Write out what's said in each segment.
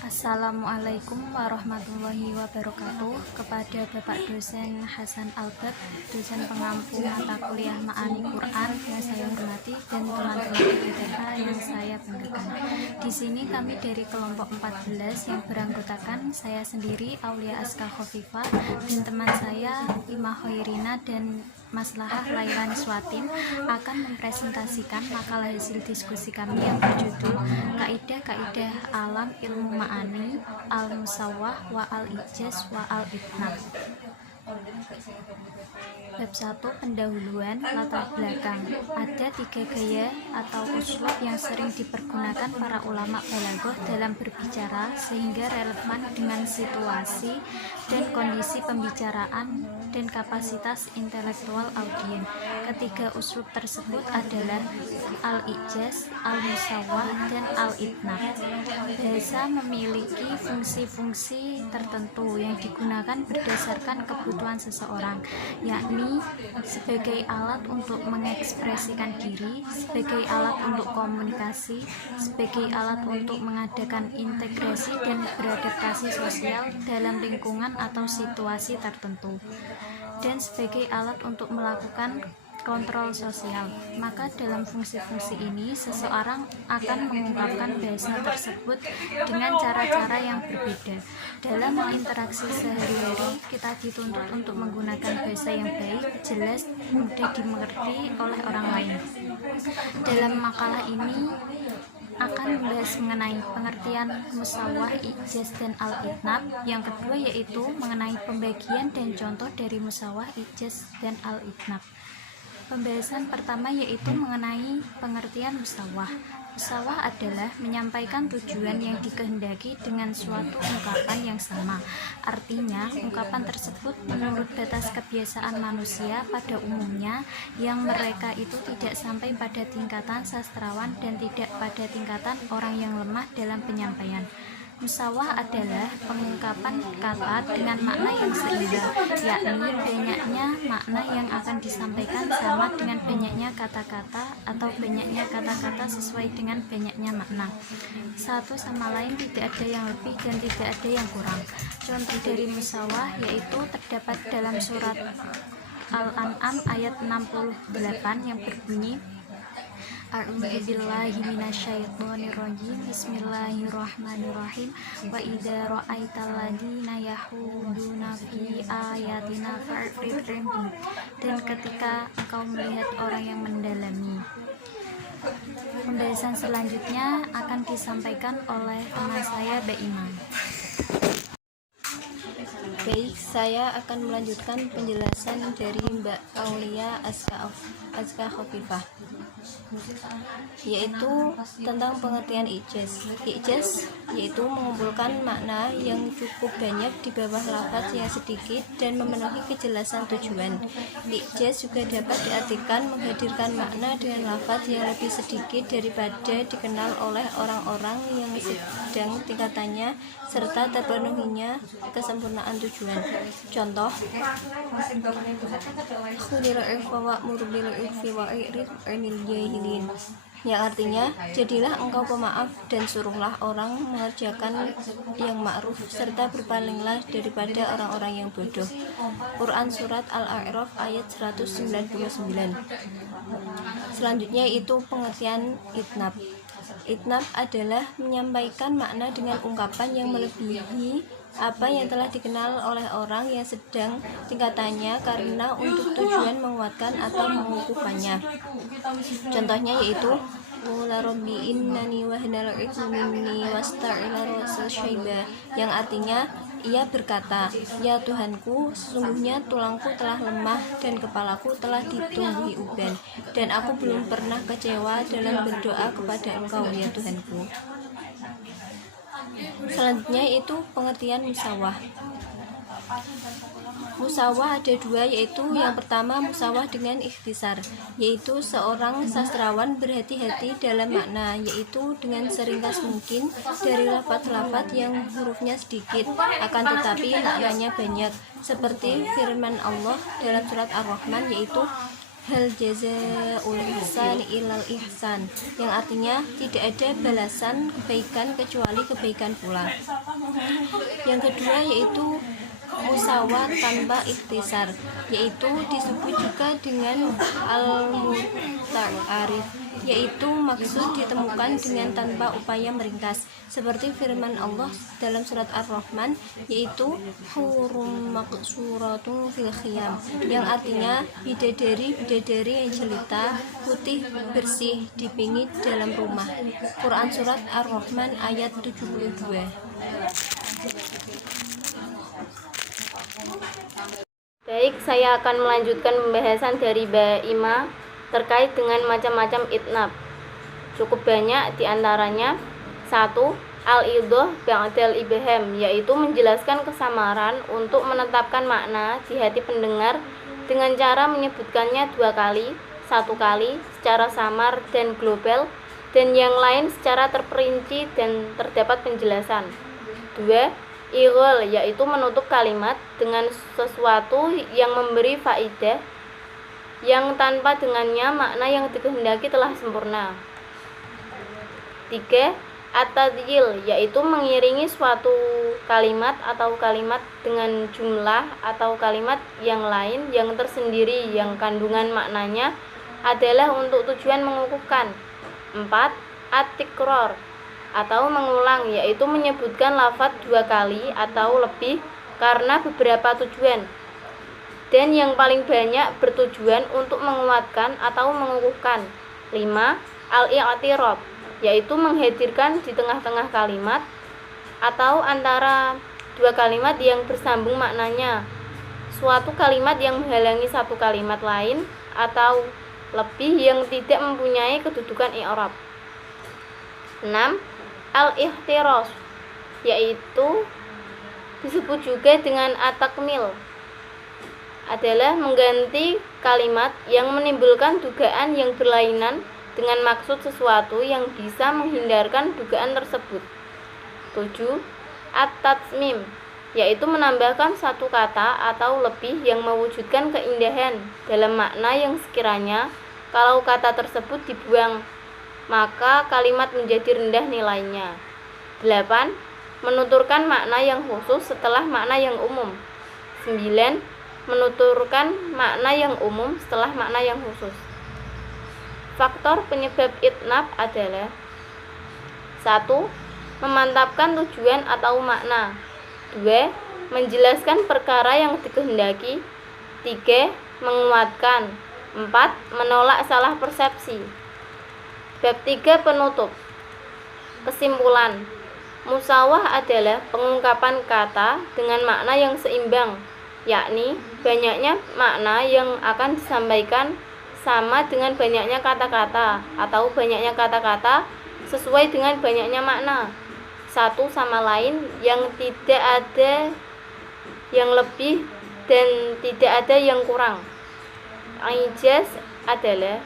Assalamualaikum warahmatullahi wabarakatuh. Kepada Bapak Dosen Hasan Albert, dosen pengampu mata kuliah Ma'ani Quran yang saya hormati, dan teman-teman IPTK yang saya banggakan. Di sini kami dari kelompok 14 yang beranggotakan saya sendiri Aulia Aska Khofifah dan teman saya Imah Hoirina dan Maslahah Lailan Swatin akan mempresentasikan makalah hasil diskusi kami yang berjudul Kaidah-Kaidah Alam Ilmu Ma'ani, Al-Musawwah wa Al-Ijaz wa Al-Itnab. Bab 1, pendahuluan latar belakang. Ada 3 gaya atau uslub yang sering dipergunakan para ulama balaghah dalam berbicara sehingga relevan dengan situasi dan kondisi pembicaraan dan kapasitas intelektual audien. Ketiga uslub tersebut adalah al-ijaz, al-musawwah, dan al-itnab. Bahasa memiliki fungsi-fungsi tertentu yang digunakan berdasarkan kebutuhan seseorang, yakni sebagai alat untuk mengekspresikan diri, sebagai alat untuk komunikasi, sebagai alat untuk mengadakan integrasi dan beradaptasi sosial dalam lingkungan atau situasi tertentu, dan sebagai alat untuk melakukan kontrol sosial. Maka dalam fungsi-fungsi ini seseorang akan mengungkapkan bahasa tersebut dengan cara-cara yang berbeda. Dalam berinteraksi sehari-hari, kita dituntut untuk menggunakan bahasa yang baik, jelas, mudah dimengerti oleh orang lain. Dalam makalah ini akan membahas mengenai pengertian musawwah, ijaz, dan al-itnab. Yang kedua yaitu mengenai pembagian dan contoh dari musawwah, ijaz, dan al-itnab. Pembahasan pertama yaitu mengenai pengertian musawwah. Musawwah adalah menyampaikan tujuan yang dikehendaki dengan suatu ungkapan yang sama. Artinya, ungkapan tersebut menurut batas kebiasaan manusia pada umumnya, yang mereka itu tidak sampai pada tingkatan sastrawan dan tidak pada tingkatan orang yang lemah dalam penyampaian. Musawwah adalah pengungkapan kata dengan makna yang seimbang, yakni banyaknya makna yang akan disampaikan sama dengan banyaknya kata-kata atau banyaknya kata-kata sesuai dengan banyaknya makna. Satu sama lain tidak ada yang lebih dan tidak ada yang kurang. Contoh dari musawwah yaitu terdapat dalam surat Al-An'am ayat 68 yang berbunyi, A'udzubillahi minasyaitonirrajim. Bismillahirrahmanirrahim. Wa idza ra'aital ladzina yahuduna fi ayatina fa'rid anhum. Dan ketika engkau melihat orang yang mendalami. Pembahasan selanjutnya akan disampaikan oleh teman saya, Mbak Imam. Baik, saya akan melanjutkan penjelasan dari Mbak Aulia Aska Khofifah, yaitu tentang pengertian ijaz. Ijaz yaitu mengumpulkan makna yang cukup banyak di bawah lafaz yang sedikit dan memenuhi kejelasan tujuan. Ijaz juga dapat diartikan menghadirkan makna dengan lafaz yang lebih sedikit daripada dikenal oleh orang-orang yang sedang tingkatannya serta terpenuhinya kesempurnaan tujuan. Contoh, yang artinya, jadilah engkau pemaaf dan suruhlah orang mengerjakan yang ma'ruf serta berpalinglah daripada orang-orang yang bodoh. Quran Surat Al-A'raf ayat 199. Selanjutnya itu pengertian itnab. Itnab adalah menyampaikan makna dengan ungkapan yang melebihi apa yang telah dikenal oleh orang yang sedang tingkatannya karena untuk tujuan menguatkan atau mengukuhkannya. Contohnya yaitu Qula rabbi innani wahanal 'idhmu minni wasta'ila rasul syaiba, yang artinya ia berkata, ya Tuhanku, sesungguhnya tulangku telah lemah dan kepalaku telah ditumbuhi uban, dan aku belum pernah kecewa dalam berdoa kepada Engkau, ya Tuhanku. Selanjutnya itu pengertian musawwah. Musawwah ada 2, yaitu yang pertama musawwah dengan ikhtisar, yaitu seorang sastrawan berhati-hati dalam makna, yaitu dengan seringkas mungkin dari lafaz-lafaz yang hurufnya sedikit akan tetapi maknanya banyak, seperti firman Allah dalam surat Ar-Rahman yaitu hal jazaa'ul ihsan ilal ihsan, yang artinya tidak ada balasan kebaikan kecuali kebaikan pula. Yang kedua yaitu musawat tanpa ikhtisar, yaitu disebut juga dengan al-muta'arif, yaitu maksud ditemukan dengan tanpa upaya meringkas, seperti firman Allah dalam surat Ar-Rahman, yaitu hurum maksuratun fil khiyam, yang artinya bidadari yang jelita, putih, bersih, dipingit dalam rumah. Quran surat Ar-Rahman ayat 72. Baik, saya akan melanjutkan pembahasan dari Mbak Ima terkait dengan macam-macam itnab. Cukup banyak diantaranya. 1. Al-idhah ba'dal ibham, yaitu menjelaskan kesamaran untuk menetapkan makna di hati pendengar dengan cara menyebutkannya 2 kali, 1 kali secara samar dan global, dan yang lain secara terperinci dan terdapat penjelasan. 2. Ighal, yaitu menutup kalimat dengan sesuatu yang memberi faidah yang tanpa dengannya makna yang dikehendaki telah sempurna. 3. At-tadjil, yaitu mengiringi suatu kalimat atau kalimat dengan jumlah atau kalimat yang lain yang tersendiri yang kandungan maknanya adalah untuk tujuan mengukuhkan. 4. At-tikror, atau mengulang, yaitu menyebutkan lafadz 2 kali atau lebih karena beberapa tujuan, dan yang paling banyak bertujuan untuk menguatkan atau mengukuhkan. 5. Al-i'tirad, yaitu menghadirkan di tengah-tengah kalimat atau antara 2 kalimat yang bersambung maknanya suatu kalimat yang menghalangi satu kalimat lain atau lebih yang tidak mempunyai kedudukan i'rab. 6. Al-ihtiras, yaitu disebut juga dengan at-takmil, adalah mengganti kalimat yang menimbulkan dugaan yang berlainan dengan maksud sesuatu yang bisa menghindarkan dugaan tersebut. 7. At-tatsmim, yaitu menambahkan satu kata atau lebih yang mewujudkan keindahan dalam makna yang sekiranya kalau kata tersebut dibuang maka kalimat menjadi rendah nilainya. 8. Menuturkan makna yang khusus setelah makna yang umum. 9. Menuturkan makna yang umum setelah makna yang khusus. Faktor penyebab itnab adalah: 1. Memantapkan tujuan atau makna. 2. Menjelaskan perkara yang dikehendaki. 3. Menguatkan. 4. Menolak salah persepsi. Bab 3. Penutup. Kesimpulan. Musawah adalah pengungkapan kata dengan makna yang seimbang, yakni banyaknya makna yang akan disampaikan sama dengan banyaknya kata-kata atau banyaknya kata-kata sesuai dengan banyaknya makna satu sama lain, yang tidak ada yang lebih dan tidak ada yang kurang. Ijaz adalah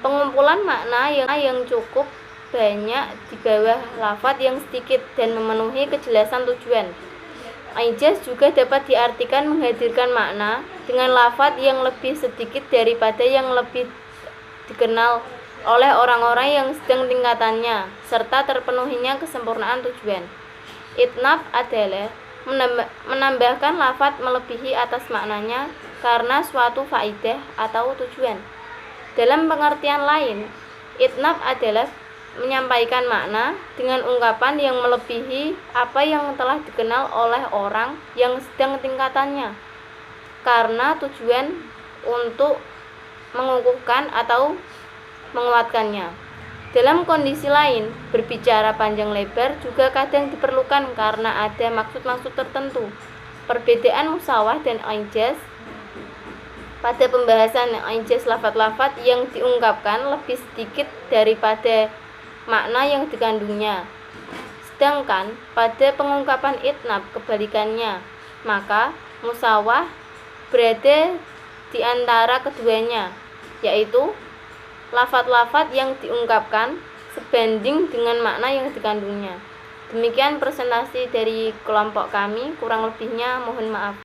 pengumpulan makna yang cukup banyak di bawah lafadz yang sedikit dan memenuhi kejelasan tujuan. Ijaz juga dapat diartikan menghadirkan makna dengan lafadz yang lebih sedikit daripada yang lebih dikenal oleh orang-orang yang sedang tingkatannya serta terpenuhinya kesempurnaan tujuan. Itnab adalah menambahkan lafadz melebihi atas maknanya karena suatu faidah atau tujuan. Dalam pengertian lain, itnab adalah menyampaikan makna dengan ungkapan yang melebihi apa yang telah dikenal oleh orang yang sedang tingkatannya karena tujuan untuk mengukuhkan atau menguatkannya. Dalam kondisi lain, berbicara panjang lebar juga kadang diperlukan karena ada maksud-maksud tertentu. Perbedaan musawah dan ijaz pada pembahasan ijaz, lafadz-lafadz yang diungkapkan lebih sedikit daripada makna yang dikandungnya. Sedangkan pada pengungkapan itnab kebalikannya, maka musawah berada di antara keduanya, yaitu lafadz-lafadz yang diungkapkan sebanding dengan makna yang dikandungnya. Demikian presentasi dari kelompok kami, kurang lebihnya mohon maaf.